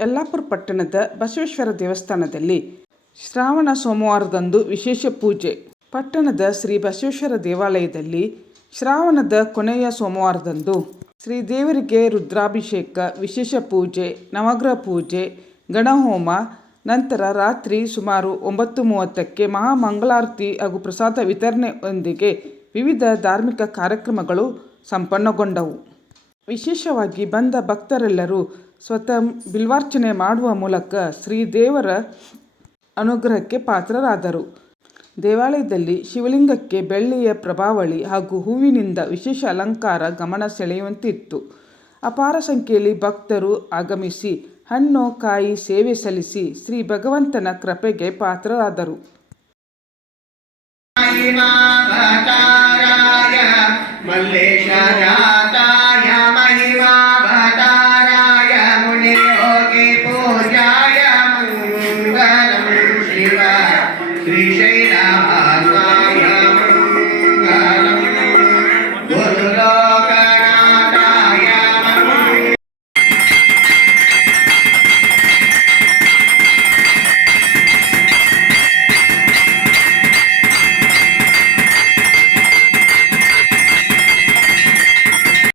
ಯಲ್ಲಾಪುರ ಪಟ್ಟಣದ ಬಸವೇಶ್ವರ ದೇವಸ್ಥಾನದಲ್ಲಿ ಶ್ರಾವಣ ಸೋಮವಾರದಂದು ವಿಶೇಷ ಪೂಜೆ. ಪಟ್ಟಣದ ಶ್ರೀ ಬಸವೇಶ್ವರ ದೇವಾಲಯದಲ್ಲಿ ಶ್ರಾವಣದ ಕೊನೆಯ ಸೋಮವಾರದಂದು ಶ್ರೀದೇವರಿಗೆ ರುದ್ರಾಭಿಷೇಕ, ವಿಶೇಷ ಪೂಜೆ, ನವಗ್ರಹ ಪೂಜೆ, ಗಣಹೋಮ, ನಂತರ ರಾತ್ರಿ ಸುಮಾರು 9:30ಕ್ಕೆ ಮಹಾಮಂಗಳಾರತಿ ಹಾಗೂ ಪ್ರಸಾದ ವಿತರಣೆಯೊಂದಿಗೆ ವಿವಿಧ ಧಾರ್ಮಿಕ ಕಾರ್ಯಕ್ರಮಗಳು ಸಂಪನ್ನಗೊಂಡವು. ವಿಶೇಷವಾಗಿ ಬಂದ ಭಕ್ತರೆಲ್ಲರೂ ಸ್ವತಃ ಬಿಲ್ವಾರ್ಚನೆ ಮಾಡುವ ಮೂಲಕ ಶ್ರೀದೇವರ ಅನುಗ್ರಹಕ್ಕೆ ಪಾತ್ರರಾದರು. ದೇವಾಲಯದಲ್ಲಿ ಶಿವಲಿಂಗಕ್ಕೆ ಬೆಳ್ಳಿಯ ಪ್ರಭಾವಳಿ ಹಾಗೂ ಹೂವಿನಿಂದ ವಿಶೇಷ ಅಲಂಕಾರ ಗಮನ ಸೆಳೆಯುವಂತಿತ್ತು. ಅಪಾರ ಸಂಖ್ಯೆಯಲ್ಲಿ ಭಕ್ತರು ಆಗಮಿಸಿ ಹಣ್ಣು ಕಾಯಿ ಸೇವೆ ಸಲ್ಲಿಸಿ ಶ್ರೀ ಭಗವಂತನ ಕೃಪೆಗೆ ಪಾತ್ರರಾದರು. ಮಲ್ಲೇಶ